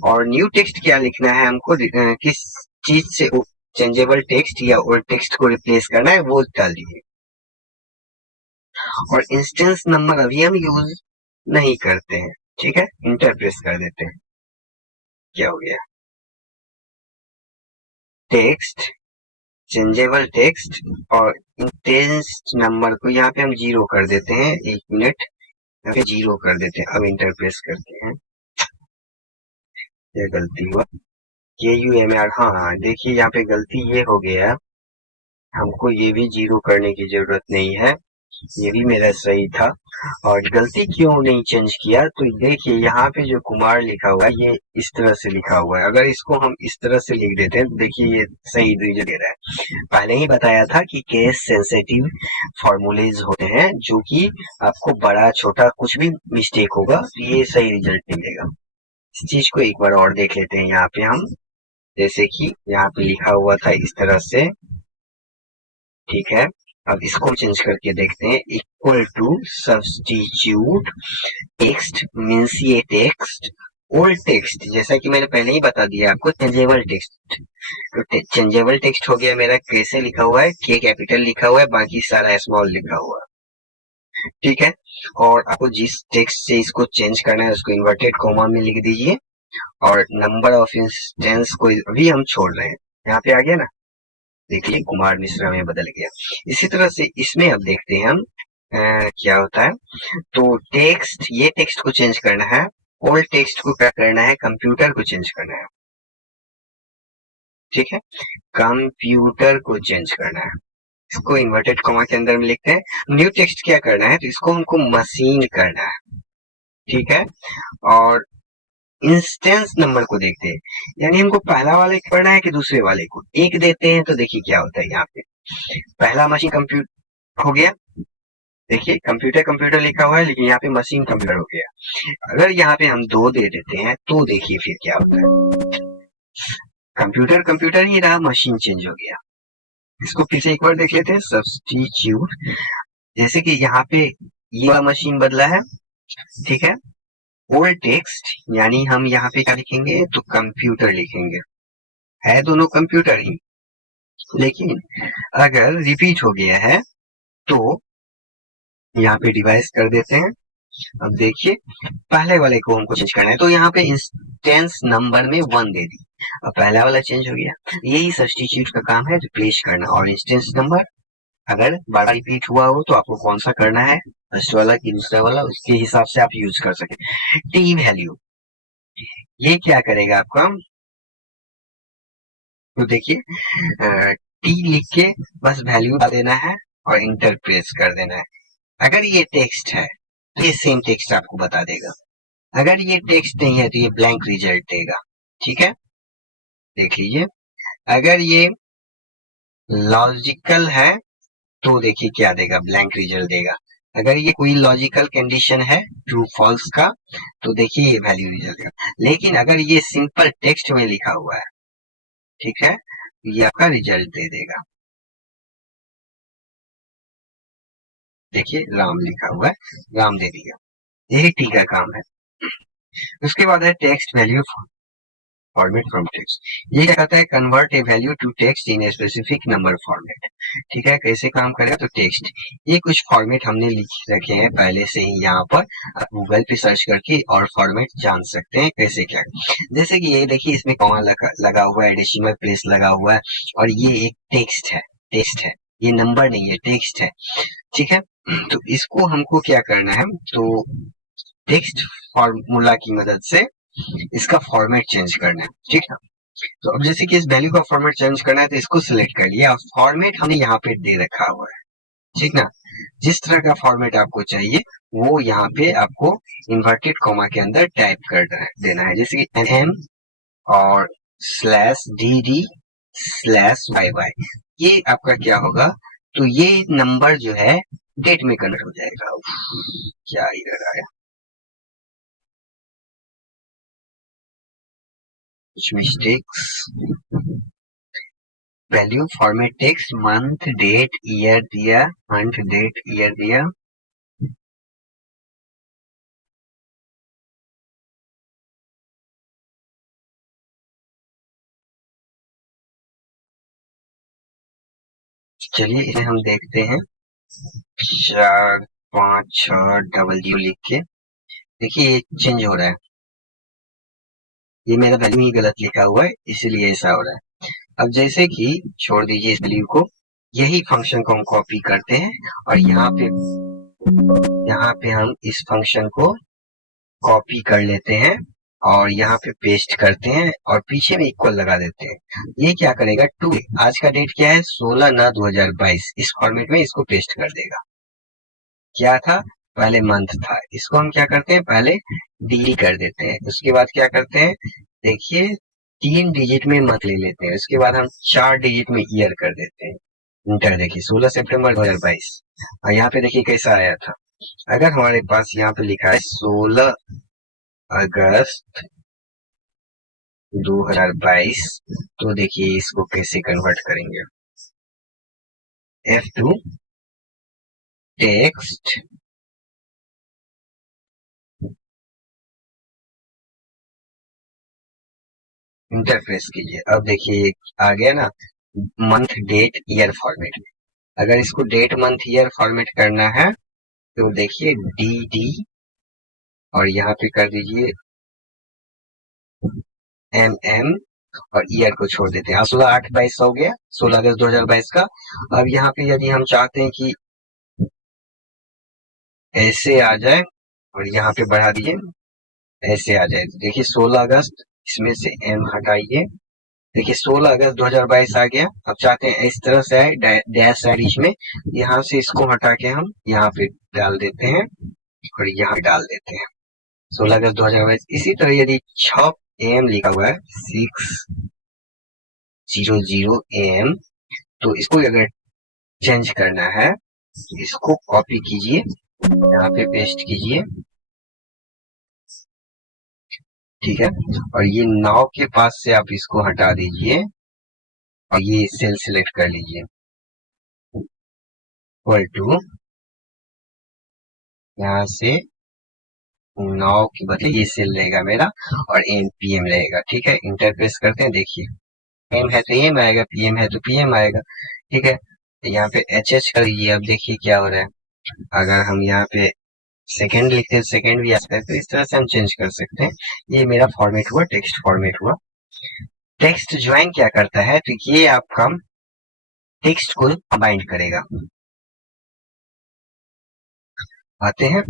और न्यू टेक्स्ट क्या लिखना है हमको, किस चीज से चेंजेबल टेक्स्ट या ओल्ड टेक्स्ट को रिप्लेस करना है वो डाल दीजिए। और इंस्टेंस नंबर अभी हम यूज नहीं करते हैं, ठीक है, इंटर प्रेस कर देते हैं। क्या हो गया, टेक्स्ट, चेंजेबल टेक्स्ट, और इंटेंस नंबर को यहाँ पे हम 0 कर देते हैं, 1 मिनट, यहाँ पे 0 कर देते हैं। अब इंटर प्रेस करते हैं, ये गलती हुआ, के यू एम आर, हाँ देखिए यहाँ पे गलती ये हो गया, हमको ये भी 0 करने की जरूरत नहीं है, ये भी मेरा सही था। और गलती क्यों नहीं चेंज किया, तो देखिए यहाँ पे जो कुमार लिखा हुआ है ये इस तरह से लिखा हुआ है, अगर इसको हम इस तरह से लिख देते हैं तो देखिए ये सही रिजल्ट दे रहा है। पहले ही बताया था कि केस सेंसिटिव फॉर्मूलेज होते हैं, जो कि आपको बड़ा छोटा कुछ भी मिस्टेक होगा तो ये सही रिजल्ट मिलेगा। इस चीज को एक बार और देख लेते हैं यहाँ पे हम, जैसे कि यहाँ पे लिखा हुआ था इस तरह से, ठीक है। अब इसको चेंज करके देखते हैं, equal to substitute text means ये टेक्स्ट ओल्ड टेक्स्ट, जैसा कि मैंने पहले ही बता दिया आपको, चेंजेबल टेक्स्ट। तो चेंजेबल टेक्स्ट हो गया मेरा, कैसे लिखा हुआ है, के कैपिटल लिखा हुआ है, बाकी सारा स्मॉल लिखा हुआ है, ठीक है। और आपको जिस टेक्स्ट से इसको चेंज करना है उसको इन्वर्टेड कॉमा में लिख दीजिए, और नंबर ऑफ इंस्टेंस को भी हम छोड़ रहे हैं, यहाँ पे आ गया ना, देखिए कुमार मिश्रा में बदल गया। इसी तरह से इसमें अब देखते हैं हम क्या होता है। तो टेक्स्ट, ये टेक्स्ट को चेंज करना है, ओल्ड टेक्स्ट को क्या करना है, कंप्यूटर को चेंज करना है, ठीक है, कंप्यूटर को चेंज करना है। इसको इन्वर्टेड कॉमा के अंदर में लिखते हैं। न्यू टेक्स्ट क्या करना है, तो इसको हमको मशीन करना है, ठीक है। और इंस्टेंस नंबर को देखते हैं, यानी हमको पहला वाले को पढ़ना है कि दूसरे वाले को, एक देते हैं तो देखिए क्या होता है, यहाँ पे पहला मशीन कंप्यूट हो गया, देखिए कंप्यूटर कंप्यूटर लिखा हुआ है लेकिन यहाँ पे मशीन कंप्यूटर हो गया। अगर यहाँ पे हम 2 दे देते हैं तो देखिए फिर क्या होता है। कंप्यूटर कंप्यूटर ही रहा, मशीन चेंज हो गया। इसको फिर से एक बार देख लेते हैं। सब्स्टिट्यूट, जैसे कि यहाँ पे ये वाला मशीन बदला है, ठीक है। ओल्ड टेक्स्ट यानी हम यहाँ पे क्या लिखेंगे तो कंप्यूटर लिखेंगे, है दोनों कंप्यूटर ही। लेकिन अगर रिपीट हो गया है तो यहाँ पे डिवाइस कर देते हैं। अब देखिए पहले वाले को हमको चेंज करना है तो यहाँ पे इंस्टेंस नंबर में 1 दे दी। अब पहला वाला चेंज हो गया। यही सब्स्टिट्यूट का काम है, रिप्लेस करना। और इंस्टेंस नंबर अगर बड़ा रिपीट हुआ हो तो आपको कौन सा करना है, फर्स्ट वाला कि दूसरा वाला, उसके हिसाब से आप यूज कर सके। टी वैल्यू, ये क्या करेगा आपका, तो देखिए टी लिख के बस वैल्यू डाल देना है और इंटर प्रेस कर देना है। अगर ये टेक्स्ट है तो ये सेम टेक्स्ट आपको बता देगा। अगर ये टेक्स्ट नहीं है तो ये ब्लैंक रिजल्ट देगा, ठीक है। देख लीजिए, अगर ये लॉजिकल है तो देखिए क्या देगा, ब्लैंक रिजल्ट देगा। अगर ये कोई लॉजिकल कंडीशन है ट्रू फॉल्स का तो देखिए ये वैल्यू रिजल्ट देगा। लेकिन अगर ये सिंपल टेक्स्ट में लिखा हुआ है, ठीक है, ये आपका रिजल्ट दे देगा। देखिए राम लिखा हुआ है, राम दे दिया। यही टी का काम है। उसके बाद है text value format from text. ये क्या कहता है, convert a value to text in a specific number format. ठीक है, कैसे काम करेगा तो टेक्स्ट, ये कुछ फॉर्मेट हमने लिख रखे हैं पहले से ही यहाँ पर। आप गूगल पे सर्च करके और फॉर्मेट जान सकते हैं कैसे क्या। जैसे कि ये देखिए इसमें कॉमा लगा हुआ है, डेसिमल प्लेस लगा हुआ है, और ये एक टेक्स्ट है। टेक्स्ट है, ये नंबर नहीं है, टेक्स्ट है, ठीक है। तो इसको हमको क्या करना है, तो टेक्स्ट फॉर्मूला की मदद से इसका फॉर्मेट चेंज करना है, ठीक है। तो अब जैसे कि इस वैल्यू का फॉर्मेट चेंज करना है तो इसको सिलेक्ट कर लिया और फॉर्मेट हमने यहाँ पे दे रखा हुआ है, ठीक ना। जिस तरह का फॉर्मेट आपको चाहिए वो यहाँ पे आपको इन्वर्टेड कॉमा के अंदर टाइप कर देना है। जैसे कि एम और slash D D slash Y Y, ये आपका क्या होगा, तो ये नंबर जो है डेट में कन्वर्ट हो जाएगा। क्या इधर आया, कुछ mistakes. Value format text, month date year दिया, मंथ डेट ईयर दिया, चलिए इसे हम देखते हैं। 45600 लिख के देखिए ये चेंज हो रहा है। ये मेरा वैल्यू ही गलत लिखा हुआ है इसलिए ऐसा हो रहा है। अब जैसे कि छोड़ दीजिए इस वैल्यू को, यही फंक्शन को हम कॉपी करते हैं और यहाँ पे हम इस फंक्शन को कॉपी कर लेते हैं और यहाँ पे पेस्ट करते हैं और पीछे में इक्वल लगा देते हैं। ये क्या करेगा, टू, आज का डेट क्या है 16/9/2022, इस फॉर्मेट में इसको पेस्ट कर देगा। क्या था, पहले मंथ था, इसको हम क्या करते हैं, पहले डी कर देते हैं। उसके बाद क्या करते हैं, देखिए 3 डिजिट में मंथ ले लेते हैं, उसके बाद हम 4 डिजिट में ईयर कर देते हैं। इंटर देखिए 16 सितंबर 2022। और यहाँ पे देखिए कैसा आया था। अगर हमारे पास यहाँ पे लिखा है 16 अगस्त 2022, तो देखिए इसको कैसे कन्वर्ट करेंगे, F2 टेक्स्ट, इंटरफेस कीजिए। अब देखिए आ गया ना, मंथ डेट ईयर फॉर्मेट में। अगर इसको डेट मंथ ईयर फॉर्मेट करना है तो देखिए डी डी और यहाँ पे कर दीजिए एम एम और ईयर को छोड़ देते हैं। 16/8/22 हो गया, 16 अगस्त 2022 का। अब यहाँ पे यदि हम चाहते हैं कि ऐसे आ जाए और यहाँ पे बढ़ा दीजिए ऐसे आ जाए, तो देखिए 16 अगस्त, इसमें से एम हटाइए, देखिए 16 अगस्त 2022 आ गया। अब चाहते हैं इस तरह से आए, डैश है बीच में, यहाँ से इसको हटा के हम यहाँ पे डाल देते हैं और यहाँ डाल देते हैं 16 अगस्त 2022। इसी तरह यदि 6 AM लिखा हुआ है 6:00 AM, तो इसको अगर चेंज करना है इसको कॉपी कीजिए, यहाँ पे पेस्ट कीजिए, ठीक है। और ये नाव के पास से आप इसको हटा दीजिए और ये सेल सिलेक्ट कर लीजिए, इक्वल टू, यहाँ से नाव के बदले ये सेल रहेगा मेरा और एनपीएम रहेगा, ठीक है। इंटर प्रेस करते हैं, देखिए एम है तो एम आएगा, पीएम है तो पीएम आएगा, ठीक है। तो यहाँ पे एच एच कर दीजिए, अब देखिए क्या हो रहा है। अगर हम यहाँ पे सेकंड लिखते हैं, सेकंड भी आ सकता है, तो इस तरह से हम चेंज कर सकते हैं। ये मेरा फॉर्मेट हुआ, टेक्स्ट फॉर्मेट हुआ। टेक्स्ट ज्वाइन क्या करता है, तो ये आपका टेक्स्ट को बाइंड करेगा। आते हैं,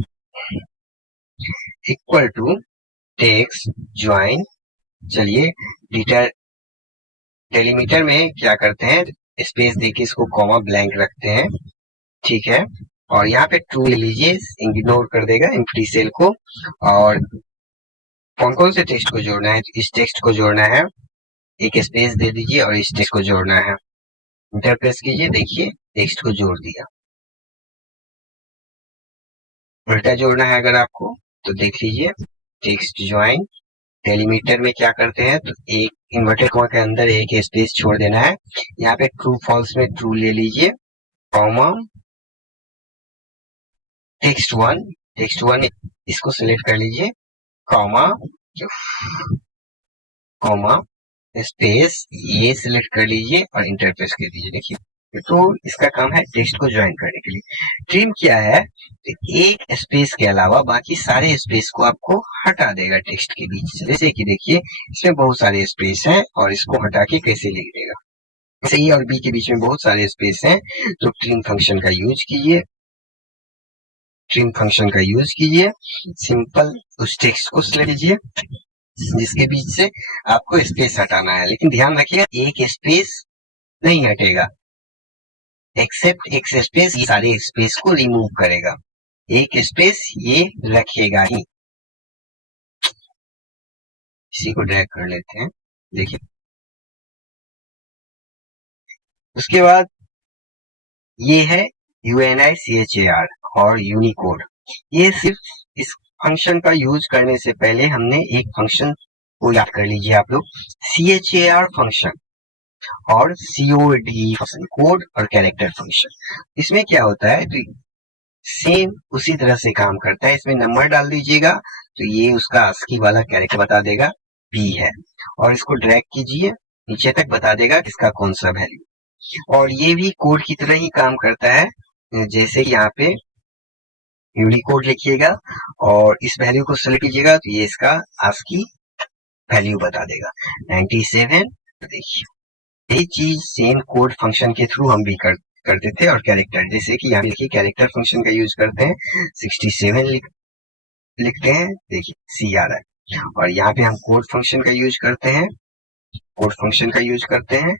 इक्वल टू टेक्स्ट ज्वाइन, चलिए डेलीमीटर में क्या करते हैं, स्पेस देके इसको कॉमा ब्लैंक रखते हैं, ठीक है। और यहाँ पे ट्रू ले लीजिए, इग्नोर कर देगा एम्प्टी सेल को। और कौन कौन से टेक्स्ट को जोड़ना है, इस टेक्स्ट को जोड़ना है, एक स्पेस दे दीजिए और इस टेक्स्ट को जोड़ना है। इंटर प्रेस कीजिए, देखिए टेक्स्ट को जोड़ दिया। उल्टा जोड़ना है अगर आपको तो देख लीजिए, टेक्स्ट ज्वाइन डेलीमीटर में क्या करते हैं, तो एक इन्वर्टेड कॉमा के अंदर एक स्पेस छोड़ देना है। यहाँ पे ट्रू फॉल्स में ट्रू ले लीजिए, कॉमा टेक्स्ट वन इसको सिलेक्ट कर लीजिए, कॉमा कॉमा स्पेस ये सिलेक्ट कर लीजिए और इंटर प्रेस कर दीजिए। देखिए तो इसका काम है टेक्स्ट को ज्वाइन करने के लिए। ट्रिम क्या है, तो एक स्पेस के अलावा बाकी सारे स्पेस को आपको हटा देगा टेक्स्ट के बीच से। जैसे कि देखिए इसमें बहुत सारे स्पेस हैं और इसको हटा के कैसे लिख देगा। जैसे ए और बी के बीच में बहुत सारे स्पेस हैं, तो ट्रिम फंक्शन का यूज कीजिए, ट्रिम फंक्शन का यूज कीजिए, सिंपल उस टेक्स्ट को सिलेक्ट कीजिए जिसके बीच से आपको स्पेस हटाना है। लेकिन ध्यान रखिएगा एक स्पेस नहीं हटेगा, एक्सेप्ट एक स्पेस, ये सारे स्पेस को रिमूव करेगा, एक स्पेस ये रखेगा ही। इसी को ड्रैग कर लेते हैं, देखिए उसके बाद ये है UNICHAR और यूनिकोड। ये सिर्फ इस फंक्शन का यूज करने से पहले हमने एक फंक्शन को याद कर लीजिए आप लोग, CHAR फंक्शन और COD फंक्शन, कोड और कैरेक्टर फंक्शन। इसमें क्या होता है, तो सेम उसी तरह से काम करता है। इसमें नंबर डाल दीजिएगा तो ये उसका ASCII वाला कैरेक्टर बता देगा बी है, और इसको ड्रैग कीजिए नीचे तक बता देगा किसका कौन सा वैल्यू। और ये भी कोड की तरह ही काम करता है, जैसे कि यहाँ पे यूनिकोड लिखिएगा और इस वैल्यू को सेलेक्ट कीजिएगा तो ये इसका ASCII वैल्यू बता देगा 97। देखिए ये चीज सेम कोड फंक्शन के थ्रू हम भी करते थे। और कैरेक्टर, जैसे कि यहाँ देखिए कैरेक्टर फंक्शन का यूज करते हैं, 67 लिखते हैं, देखिए सी आ रहा है। और यहाँ पे हम कोड फंक्शन का यूज करते हैं, कोड फंक्शन का यूज करते हैं,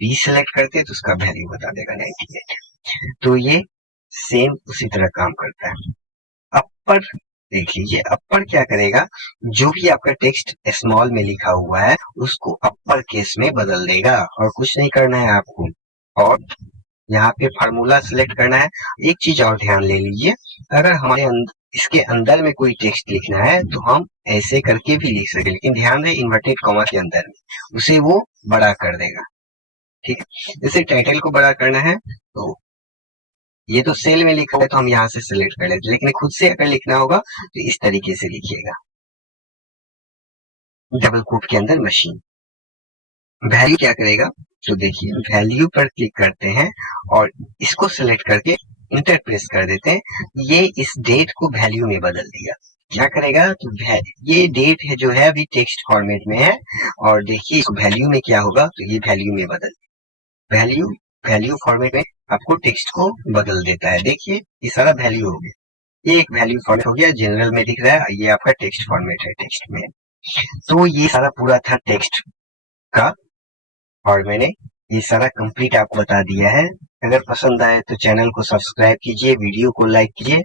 बी सेलेक्ट करते हैं तो उसका वैल्यू बता देगा 98। तो ये सेम उसी तरह काम करता है। अपर देख लीजिए, अपर क्या करेगा, जो भी आपका टेक्स्ट स्मॉल में लिखा हुआ है उसको अपर केस में बदल देगा, और कुछ नहीं करना है आपको। और यहाँ पे फार्मूला सिलेक्ट करना है। एक चीज और ध्यान ले लीजिए, अगर हमारे इसके अंदर में कोई टेक्स्ट लिखना है तो हम ऐसे करके भी लिख सकते, लेकिन ध्यान रहे इन्वर्टेड कॉमा के अंदर में उसे वो बड़ा कर देगा, ठीक है। जैसे टाइटल को बड़ा करना है तो ये तो सेल में लिखा है तो हम यहाँ से सिलेक्ट कर लेते, लेकिन खुद से अगर लिखना होगा तो इस तरीके से लिखिएगा, डबल कोट के अंदर मशीन। वैल्यू क्या करेगा, तो देखिए वैल्यू पर क्लिक करते हैं और इसको सिलेक्ट करके इंटर प्रेस कर देते हैं, ये इस डेट को वैल्यू में बदल दिया। क्या करेगा, तो ये डेट है जो है अभी टेक्स्ट फॉर्मेट में है, और देखिए इस वैल्यू में क्या होगा, तो ये वैल्यू में बदल, वैल्यू वैल्यू फॉर्मेट में आपको टेक्स्ट को बदल देता है। देखिए ये सारा वैल्यू हो गया, ये एक वैल्यू फॉर्मेट हो गया, जनरल में दिख रहा है, ये आपका टेक्स्ट फॉर्मेट है टेक्स्ट में। तो ये सारा पूरा था टेक्स्ट का, और मैंने ये सारा कंप्लीट आपको बता दिया है। अगर पसंद आए तो चैनल को सब्सक्राइब कीजिए, वीडियो को लाइक कीजिए।